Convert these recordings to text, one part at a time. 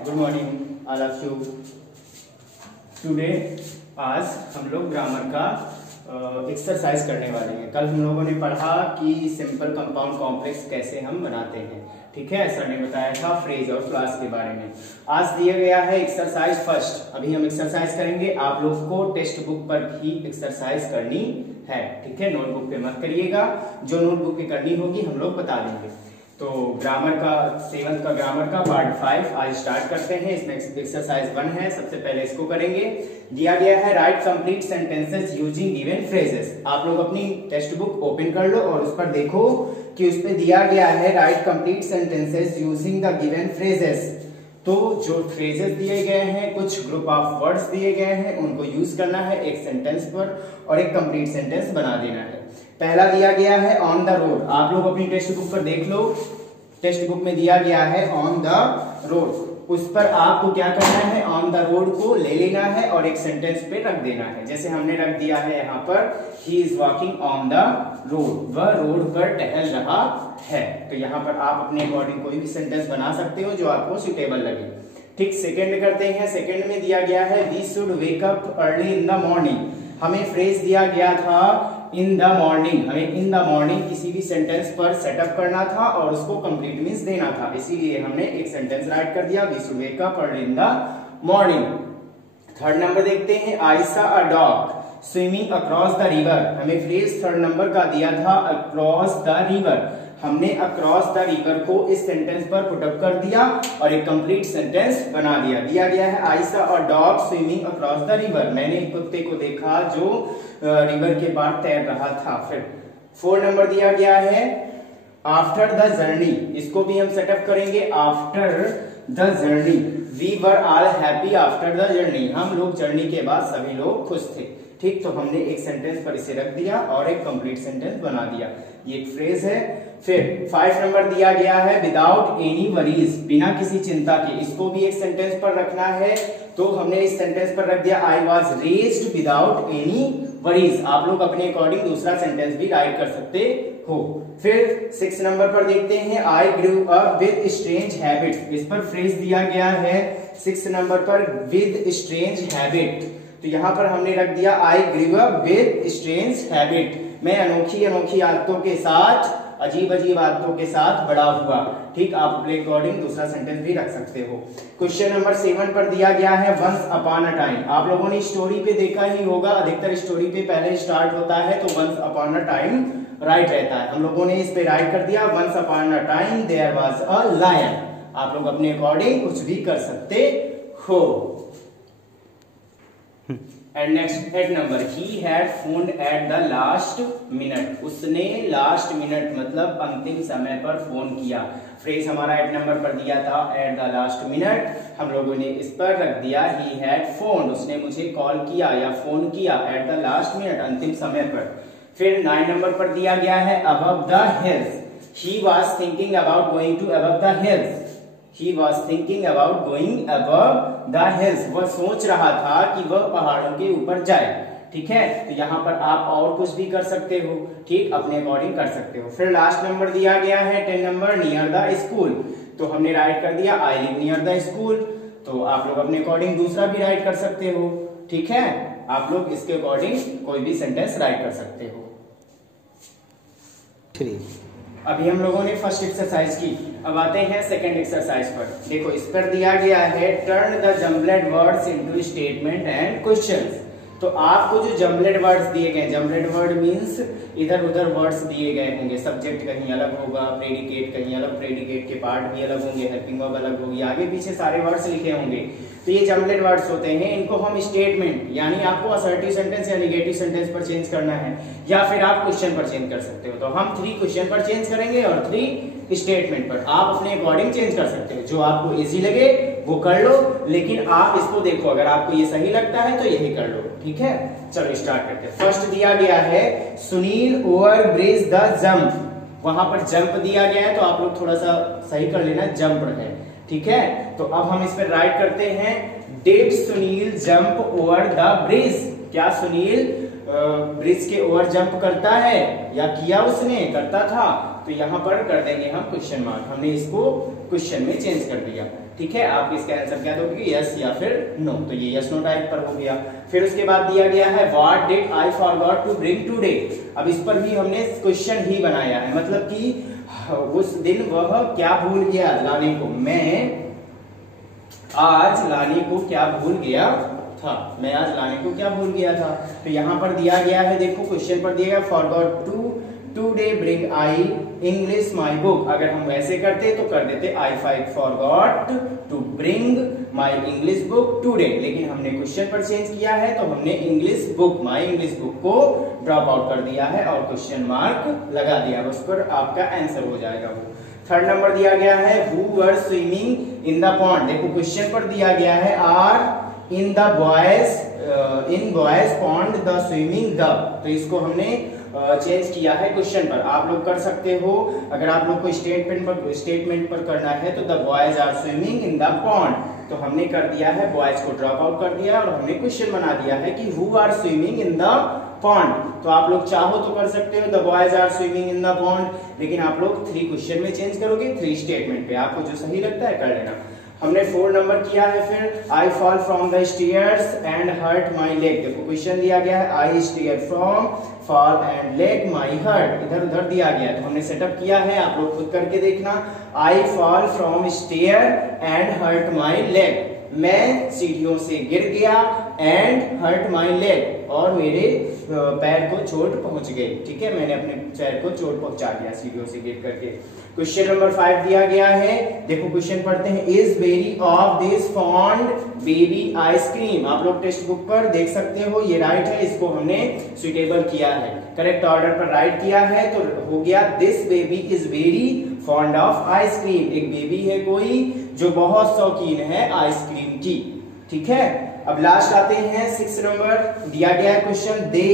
Good morning all of you. Today आज हम लोग ग्रामर का एक्सरसाइज करने वाले हैं। कल हम लोगों ने पढ़ा कि सिंपल कंपाउंड कॉम्प्लेक्स कैसे हम बनाते हैं, ठीक है। सर ने बताया था फ्रेज और क्लास के बारे में। आज दिया गया है एक्सरसाइज फर्स्ट। अभी हम एक्सरसाइज करेंगे, आप लोग को टेक्स्ट बुक पर भी एक्सरसाइज करनी है, ठीक है। नोटबुक पे मत करिएगा, जो नोटबुक पे करनी होगी हम लोग बता देंगे। तो ग्रामर का 7th का ग्रामर का पार्ट 5 आज स्टार्ट करते हैं। इसमें एक्सरसाइज 1 है। सबसे पहले इसको करेंगे। दिया गया है right complete sentences using given phrases. आप लोग अपनी टेक्स्ट बुक ओपन कर लो और उस पर देखो कि उस पर दिया गया है right complete sentences using the given phrases. तो जो फ्रेजेस दिए गए हैं, कुछ ग्रुप ऑफ वर्ड्स दिए गए हैं, उनको यूज करना है एक सेंटेंस पर और एक कंप्लीट सेंटेंस बना देना है। पहला दिया गया है ऑन द रोड। आप लोग अपनी टेक्स्ट बुक पर देख लो, टेक्स्ट बुक में दिया गया है ऑन द रोड। उस पर आपको क्या करना है, ऑन द रोड को ले लेना है और एक सेंटेंस पे रख देना है। जैसे हमने रख दिया है यहाँ पर, he is walking on the road, वह रोड पर टहल रहा है। तो यहाँ पर आप अपने अकॉर्डिंग कोई भी सेंटेंस बना सकते हो जो आपको सुटेबल लगे, ठीक। सेकंड करते हैं। सेकंड में दिया गया है we should wake up early in the morning. हमें फ्रेज दिया गया था इन द मॉर्निंग। हमें इन द मॉर्निंग किसी भी सेंटेंस पर सेटअप करना था और उसको कंप्लीट मींस देना था, इसीलिए हमने एक सेंटेंस राइट कर दिया, we should wake up early in the morning. Third number देखते हैं, I saw a dog swimming across the river. हमें फ्रेज थर्ड नंबर का दिया था अक्रॉस द रिवर। हमने अक्रॉस द रिवर को इस सेंटेंस पर पुट अप कर दिया और एक कंप्लीट सेंटेंस बना दिया। दिया गया है आई saw a dog swimming across the river. मैंने एक कुत्ते को देखा जो रिवर के पार तैर रहा था। फिर 4 नंबर दिया गया है आफ्टर द जर्नी। इसको भी हम सेटअप करेंगे after the journey. We were all happy after the journey. हम लोग जर्नी के बाद सभी लोग खुश थे, ठीक। तो हमने एक सेंटेंस पर इसे रख दिया और एक कंप्लीट सेंटेंस बना दिया। ये एक फ्रेज है। फिर 5 नंबर दिया गया है विदाउट एनी वरीज, बिना किसी चिंता के। इसको भी एक सेंटेंस पर रखना है, तो हमने इस सेंटेंस पर रख दिया I was raised without any worries. आप लोग अपने अकॉर्डिंग दूसरा सेंटेंस भी राइट कर सकते हो। फिर 6 नंबर पर देखते हैं I grew up with strange habits. इस पर फ्रेज दिया गया है 6 नंबर पर विद स्ट्रेंज हैबिट। तो यहाँ पर हमने रख दिया I grew up with strange habit. मैं अनोखी अनोखी आदतों के साथ, अजीब अजीब आदतों के साथ बड़ा हुआ, ठीक। आप अपने अकॉर्डिंग दूसरा सेंटेंस भी रख सकते हो। क्वेश्चन नंबर 7 पर दिया गया है वंस अपॉन अ टाइम। आप लोगों ने स्टोरी पे देखा ही होगा, अधिकतर स्टोरी पे पहले स्टार्ट होता है तो once upon a time write रहता है। हम लोगों ने इस पे राइट कर दिया once upon a time there was a lion. आप लोग अपने अकॉर्डिंग कुछ भी कर सकते हो। And next 8 number, he had phone at the last minute. उसने लास्ट मिनट मतलब अंतिम समय पर फोन किया। फ्रेज हमारा 8 नंबर पर दिया था एट द लास्ट मिनट। हम लोगों ने इस पर रख दिया ही हैड फोन, उसने मुझे कॉल किया या फोन किया एट द लास्ट मिनट, अंतिम समय पर। फिर 9 नंबर पर दिया गया है above the hills. He was thinking about going to above the hills. He was thinking about going above the hills. वह सोच रहा था कि वह पहाड़ों के ऊपर जाए, ठीक है। तो यहाँ पर आप और कुछ भी कर सकते हो, ठीक, अपने अकॉर्डिंग कर सकते हो। फिर लास्ट नंबर दिया गया है 10 नंबर नियर द स्कूल। तो हमने राइट कर दिया I live near the school. तो आप लोग अपने अकॉर्डिंग दूसरा भी राइट कर सकते हो, ठीक है। आप लोग इसके अकॉर्डिंग कोई भी सेंटेंस राइट कर सकते हो। अभी हम लोगों ने फर्स्ट एक्सरसाइज की, अब आते हैं सेकंड एक्सरसाइज पर। देखो इस पर दिया गया है turn the jumbled words into statement and questions. तो आपको जो जम्बलेड वर्ड्स दिए गए, जम्बलेड वर्ड मींस इधर उधर वर्ड्स दिए गए होंगे, सब्जेक्ट कहीं अलग होगा, प्रेडिकेट कहीं अलग, प्रेडिकेट के पार्ट भी अलग होंगे, हेल्पिंग वर्ब अलग होगी, आगे पीछे सारे वर्ड्स लिखे होंगे। तो ये जम्बलेड वर्ड्स होते हैं, इनको हम स्टेटमेंट यानी आपको असर्टिव सेंटेंस या नेगेटिव सेंटेंस पर चेंज करना है या फिर आप क्वेश्चन पर चेंज कर सकते हो। तो हम 3 क्वेश्चन पर चेंज करेंगे और 3 स्टेटमेंट पर। आप अपने अकॉर्डिंग चेंज कर सकते हो, जो आपको इजी लगे वो कर लो, लेकिन आप इसको देखो, अगर आपको ये सही लगता है तो यही कर लो, ठीक है। चलो स्टार्ट करते हैं। फर्स्ट दिया गया है Sunil over bridge the jump. वहां पर जंप दिया गया है तो आप लोग थोड़ा सा सही कर लेना, जंप है, ठीक है। तो अब हम इस पर राइट करते हैं did Sunil jump over the bridge. क्या सुनील ब्रिज के ओवर जंप करता है या किया उसने, करता था। तो यहाँ पर कर देंगे हम क्वेश्चन मार्क। हमने इसको क्वेश्चन में चेंज कर दिया, ठीक है, आप इसका आंसर क्या दोगे, यस या फिर नो। तो ये यस नो टाइप पर हो गया। फिर उसके बाद दिया गया है what did I forgot to bring today. अब इस पर भी हमने क्वेश्चन ही बनाया है, मतलब कि उस दिन वह क्या भूल गया लाने को, मैं आज लाने को क्या भूल गया था, मैं आज लाने को क्या भूल गया था। तो यहाँ पर दिया गया है, देखो क्वेश्चन पर दिया गया forgot to today bring I English my book. अगर हम वैसे करते तो कर देते I forgot to bring my English book today, लेकिन हमने क्वेश्चन पर चेंज किया है तो हमने English book, my English book को ड्रॉप आउट कर दिया है और क्वेश्चन मार्क लगा दिया, उस पर आपका आंसर हो जाएगा वो। थर्ड नंबर दिया गया है who were swimming in the pond. देखो क्वेश्चन पर दिया गया है are in the boys pond the swimming the, तो इसको हमने चेंज किया है क्वेश्चन पर। आप लोग कर सकते हो, अगर आप लोग को स्टेटमेंट पर करना है तो the boys are swimming in the pond, तो हमने कर दिया है बॉयज को ड्रॉप आउट कर दिया और हमने क्वेश्चन बना दिया है कि who are swimming in the pond. तो आप लोग चाहो तो कर सकते हो the boys are swimming in the pond, लेकिन आप लोग 3 क्वेश्चन में चेंज करोगे, 3 स्टेटमेंट पे, आपको जो सही लगता है कर लेना। हमने 4 नंबर किया है फिर I fall from the stairs and hurt my leg. देखो क्वेश्चन दिया गया है I stair from fall and leg my hurt, इधर उधर दिया गया है तो हमने सेटअप किया है, आप लोग खुद करके देखना। I fall from stair and hurt my leg, मैं सीढ़ियों से गिर गया एंड हर्ट माई लेग, और मेरे पैर को चोट पहुंच गई, ठीक है, मैंने अपने पैर को चोट पहुंचा दिया सीढ़ियों से गिर करके। क्वेश्चन नंबर 5 दिया गया है, देखो क्वेश्चन पढ़ते हैं is very of this fond baby ice cream. आप लोग टेक्स्ट बुक पर देख सकते हो, ये राइट है, इसको हमने सुटेबल किया है, करेक्ट ऑर्डर पर राइट किया है, तो हो गया this baby is very fond of ice cream. एक बेबी है कोई जो बहुत शौकीन है आइसक्रीम की, ठीक है। अब लास्ट आते हैं 6 नंबर, दिया गया है question they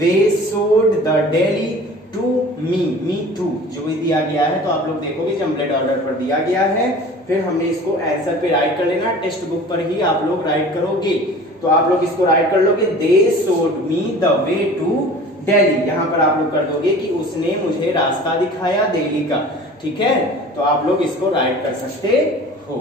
way showed the Delhi to me to, जो भी दिया गया है तो आप लोग देखोगे जमलेट ऑर्डर पर दिया गया है, फिर हमने इसको आंसर पे राइट कर लेना, टेक्स्ट बुक पर ही आप लोग राइट करोगे, तो आप लोग इसको राइट कर लोगे they showed me the way to Delhi, यहाँ पर आप लोग कर दोगे कि उसने मुझे रास्ता दिखाया दिल्ली का, ठीक है, तो आप लोग इसको राइट कर सकते हो।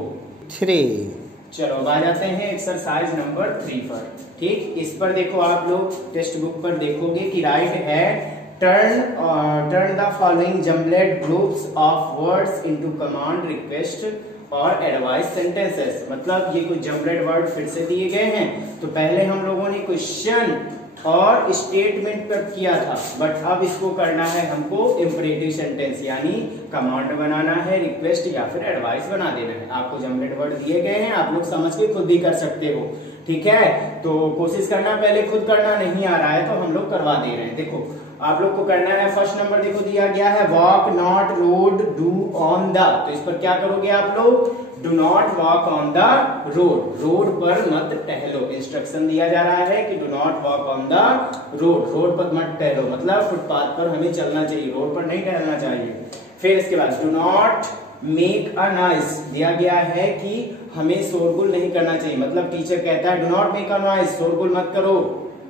3 चलो अब आ जाते हैं एक्सरसाइज नंबर 3 पर, ठीक। इस पर देखो आप लोग टेक्स्ट बुक पर देखोगे कि राइट है turn the following jumbled groups of words into command request और एडवाइस सेंटेंसेस। मतलब ये कुछ जमलेट वर्ड फिर से दिए गए हैं, तो पहले हम लोगों ने क्वेश्चन और स्टेटमेंट पर किया था, बट अब इसको करना है हमको इंपरेटिव सेंटेंस, यानी कमांड बनाना है, रिक्वेस्ट या फिर एडवाइस बना देना है। आपको जमलेट वर्ड दिए गए हैं, आप लोग समझ के खुद भी कर सकते हो, ठीक है। तो कोशिश करना, पहले खुद करना, नहीं आ रहा है तो हम लोग करवा दे रहे हैं। देखो आप लोग को करना है, फर्स्ट नंबर देखो दिया गया है walk not road do on the, तो इस पर क्या करोगे आप लोग, do not walk on the road, road पर मत टहलो। इंस्ट्रक्शन दिया जा रहा है कि do not walk on the road, road पर मत टहलो, मतलब फुटपाथ पर हमें चलना चाहिए, रोड पर नहीं टहलना चाहिए। फिर इसके बाद do not make a noise, दिया गया है कि हमें शोरगुल नहीं करना चाहिए, मतलब टीचर कहता है do not make a noise, शोरगुल मत करो,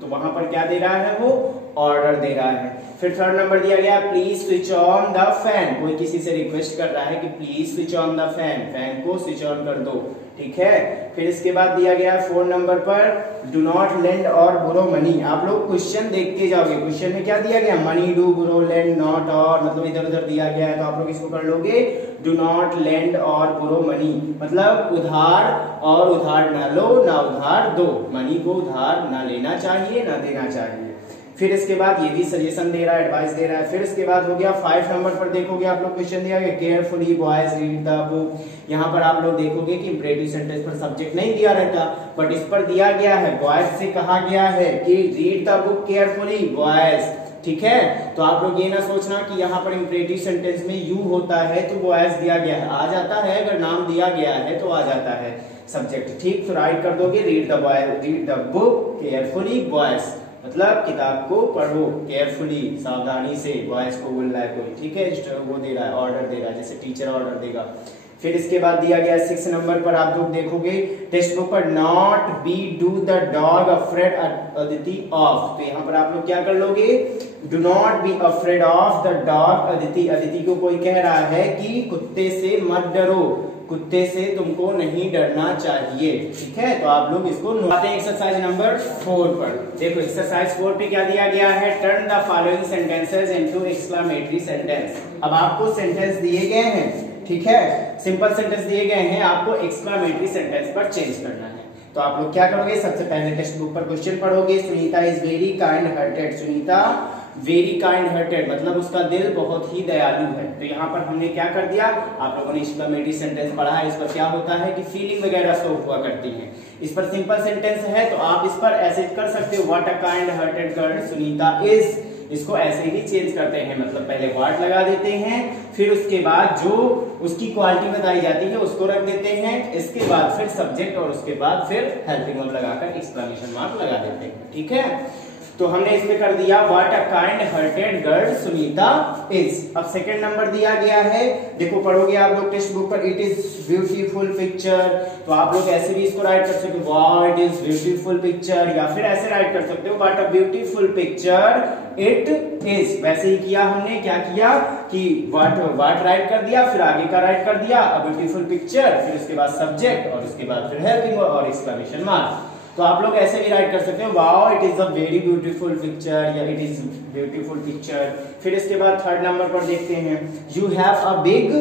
तो वहां पर क्या दे रहा है, वो ऑर्डर दे रहा है। फिर थर्ड नंबर दिया गया please switch on the fan, कोई किसी से रिक्वेस्ट कर रहा है कि please switch on the fan, fan को स्विच ऑन कर दो, ठीक है। फिर इसके बाद दिया गया 4 नंबर पर डू नॉट लेंड और बोरो मनी। आप लोग क्वेश्चन देखते जाओगे, क्वेश्चन में क्या दिया गया, money do borrow lend not और, मतलब इधर उधर दिया गया है, तो आप लोग इसको कर लोगे डू नॉट लेंड और बोरो मनी, मतलब उधार और उधार ना लो ना उधार दो, मनी को उधार ना लेना चाहिए ना देना चाहिए। फिर इसके बाद ये भी सजेशन दे रहा है, एडवाइस दे रहा है। फिर इसके बाद हो गया 5 नंबर पर देखोगे आप लोग क्वेश्चन दिया गया carefully boys read the book. यहाँ पर आप लोग देखोगे कि इंपरेटिव सेंटेंस पर सब्जेक्ट नहीं दिया रहता, बट इस पर दिया गया है, बॉयज से कहा गया है कि read the book carefully boys, ठीक है। तो आप लोग ये ना सोचना कि यहाँ पर इंपरेटिव सेंटेंस में यू होता है तो बॉयज दिया गया है, आ जाता है, अगर नाम दिया गया है तो आ जाता है सब्जेक्ट, ठीक। तो राइट कर दोगे read the book carefully boys, मतलब किताब को पढ़ो केयरफुली, सावधानी से, बॉयज को बोल रहा है कोई, ठीक है, वो दे रहा है, ऑर्डर दे रहा है, जैसे टीचर ऑर्डर देगा। फिर इसके बाद दिया गया 6 नंबर पर आप लोग देखोगे टेक्स्ट बुक पर not be do the dog afraid Aditi of, तो यहाँ पर आप लोग क्या कर लोगे, do not be afraid of the dog Aditi, Aditi को कोई कह रहा है कि कुत्ते से मत डरो, कुत्ते से तुमको नहीं डरना चाहिए। ठीक है, तो आप लोग इसको आते हैं एक्सरसाइज नंबर 4 पर। देखो एक्सरसाइज 4 पे क्या दिया गया है, turn the following sentences into exclamatory sentence. अब आपको सेंटेंस दिए गए हैं, ठीक है, सिंपल सेंटेंस दिए गए हैं, आपको एक्सक्लेमेटरी सेंटेंस पर चेंज करना है। तो आप लोग क्या करोगे, सबसे पहले टेक्स्ट बुक पर क्वेश्चन पढ़ोगे, Sunita is very kind hearted. Sunita very kind hearted मतलब उसका दिल बहुत ही दयालु है। तो यहाँ पर हमने क्या कर दिया, आप लोगों ने एक्सक्लेमेटरी सेंटेंस पढ़ा है, इस पर क्या होता है कि फीलिंग वगैरह शो हुआ करती है। इस पर सिंपल सेंटेंस है तो आप इस पर ऐसे कर सकते हो, what a kind hearted girl Sunita is. इसको ऐसे ही चेंज करते हैं, मतलब पहले व्हाट लगा देते हैं, फिर उसके बाद जो उसकी क्वालिटी बताई जाती है उसको रख देते हैं, इसके बाद फिर सब्जेक्ट और उसके बाद फिर हेल्पिंग वर्ब लगाकर एक्सक्लेमेशन मार्क लगा देते हैं। ठीक है, तो हमने इसमें कर दिया what a kind hearted girl Sunita is. अब सेकंड नंबर दिया गया है, देखो पढ़ोगे आप लोग टेक्स्ट बुक पर, इट इज ब्यूटीफुल पिक्चर। तो आप लोग ऐसे भी इसको राइट कर सकते हो, वाह इट इज ब्यूटीफुल पिक्चर, या फिर ऐसे राइट कर सकते हो what a beautiful picture it is. वैसे ही किया हमने, क्या किया कि व्हाट राइट कर दिया, फिर आगे का राइट कर दिया अ ब्यूटीफुल पिक्चर, फिर उसके बाद सब्जेक्ट और उसके बाद फिर हेल्पिंग और एक्सक्लेमेशन मार्क। तो आप लोग ऐसे भी राइट कर सकते हो, wow it is a very beautiful picture या इट इज ब्यूटीफुल पिक्चर। फिर इसके बाद थर्ड नंबर पर देखते हैं, you have a big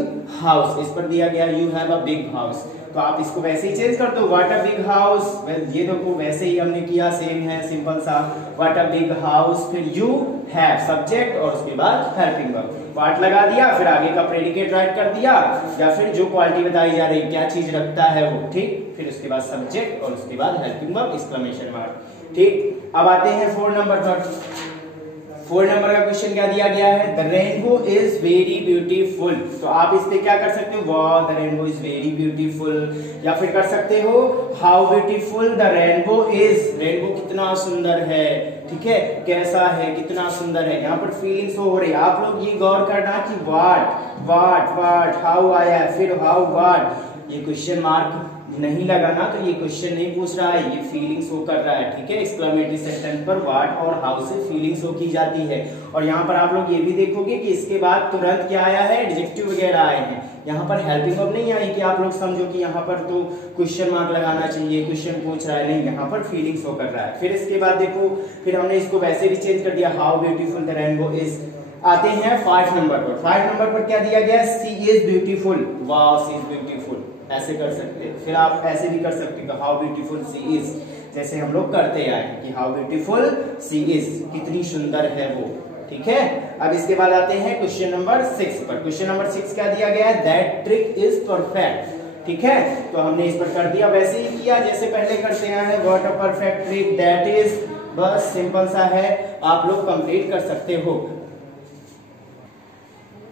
house. इस पर दिया गया you have a big house, तो आप इसको वैसे ही चेंज कर दो, व्हाट अ बिग हाउस। ये देखो वैसे ही हमने किया, सेम है, सिंपल सा, व्हाट अ बिग हाउस, फिर यू हैव सब्जेक्ट और उसके बाद हेल्पिंग वर्ब, व्हाट लगा दिया, फिर आगे का प्रेडिकेट राइट कर दिया, या फिर जो क्वालिटी बताई जा रही क्या चीज रखता है वो, ठीक, फिर उसके बाद सब्जेक्ट और उसके बाद हेल्पिंग वर्ब एक्सक्लेमेशन मार्क। ठीक, अब आते हैं 4 नंबर पर। 4 नंबर का क्वेश्चन क्या दिया गया है, the rainbow is very beautiful. तो आप इस पे क्या कर सकते हो, वाह the rainbow is very beautiful, या फिर कर सकते हो how beautiful the rainbow is. Rainbow कितना सुंदर है, ठीक है, कैसा है, कितना सुंदर है। यहाँ पर फीलिंग्स हो रही है, आप लोग ये गौर करना कि व्हाट व्हाट व्हाट हाउ आया, फिर हाउ व्हाट, ये क्वेश्चन मार्क नहीं लगाना, तो ये क्वेश्चन नहीं पूछ रहा है, ये फीलिंग्स शो कर रहा है। ठीक है, एक्सक्लेमेटरी सेंटेंस पर व्हाट और हाउ से फीलिंग्स शो की जाती है। और यहाँ पर आप लोग ये भी देखोगे कि इसके बाद तुरंत क्या आया है, एडजेक्टिव वगैरह आए हैं। यहाँ पर हेल्पिंग वर्ब नहीं आई कि आप लोग समझो कि यहाँ पर तो क्वेश्चन मार्क लगाना चाहिए, क्वेश्चन पूछ रहा है, नहीं, यहाँ पर फीलिंग्स शो कर रहा है। फिर इसके बाद देखो, फिर हमने इसको वैसे भी चेंज कर दिया, how beautiful the rainbow is. आते हैं 5 नंबर पर। 5 नंबर पर क्या दिया गया, she is beautiful, wow she is beautiful, ऐसे कर सकते हैं। फिर आप ऐसे भी कर सकते हो, हाउ ब्यूटीफुल सी इज, जैसे हम लोग करते आए हैं कि हाउ ब्यूटीफुल सी इज, कितनी सुंदर है वो। ठीक है, अब इसके बाद आते हैं क्वेश्चन नंबर 6 पर। क्वेश्चन नंबर 6 क्या दिया गया है, दैट ट्रिक इज परफेक्ट। ठीक है, तो हमने इस पर कर दिया, वैसे ही किया जैसे पहले करते हैं, what a perfect trick, that is, बस सिंपल सा है, आप लोग कंप्लीट कर सकते हो।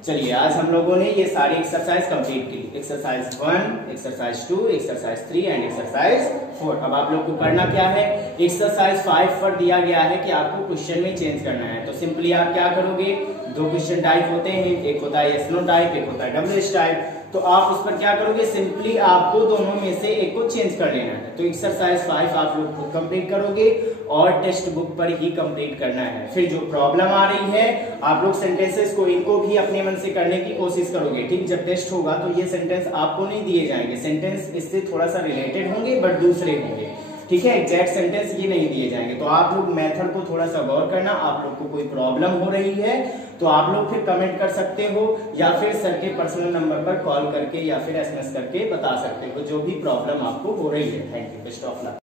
चलिए, आज हम लोगों ने ये सारी एक्सरसाइज कंप्लीट की, exercise 1, exercise 2, exercise 3 and exercise 4। अब आप लोग को करना क्या है, एक्सरसाइज 5 पर दिया गया है कि आपको क्वेश्चन में चेंज करना है। तो सिंपली आप क्या करोगे, 2 क्वेश्चन टाइप होते हैं, एक होता है यस नो टाइप, एक होता है WH टाइप। तो आप उस पर क्या करोगे, सिंपली आपको दोनों में से एक को चेंज कर लेना है। तो एक्सरसाइज 5 आप लोग खुद कंप्लीट करोगे और टेक्स्ट बुक पर ही कंप्लीट करना है। फिर जो प्रॉब्लम आ रही है, आप लोग सेंटेंसेस को इनको भी अपने मन से करने की कोशिश करोगे। ठीक, जब टेस्ट होगा तो ये सेंटेंस आपको नहीं दिए जाएंगे, सेंटेंस इससे थोड़ा सा रिलेटेड होंगे बट दूसरे होंगे। ठीक है, एग्जैक्ट सेंटेंस ये नहीं दिए जाएंगे। तो आप लोग मेथड को थोड़ा सा गौर करना। आप लोग को कोई प्रॉब्लम हो रही है तो आप लोग फिर कमेंट कर सकते हो, या फिर सर के पर्सनल नंबर पर कॉल करके या फिर SMS करके बता सकते हो जो भी प्रॉब्लम आपको हो रही है। Thank you, best of luck.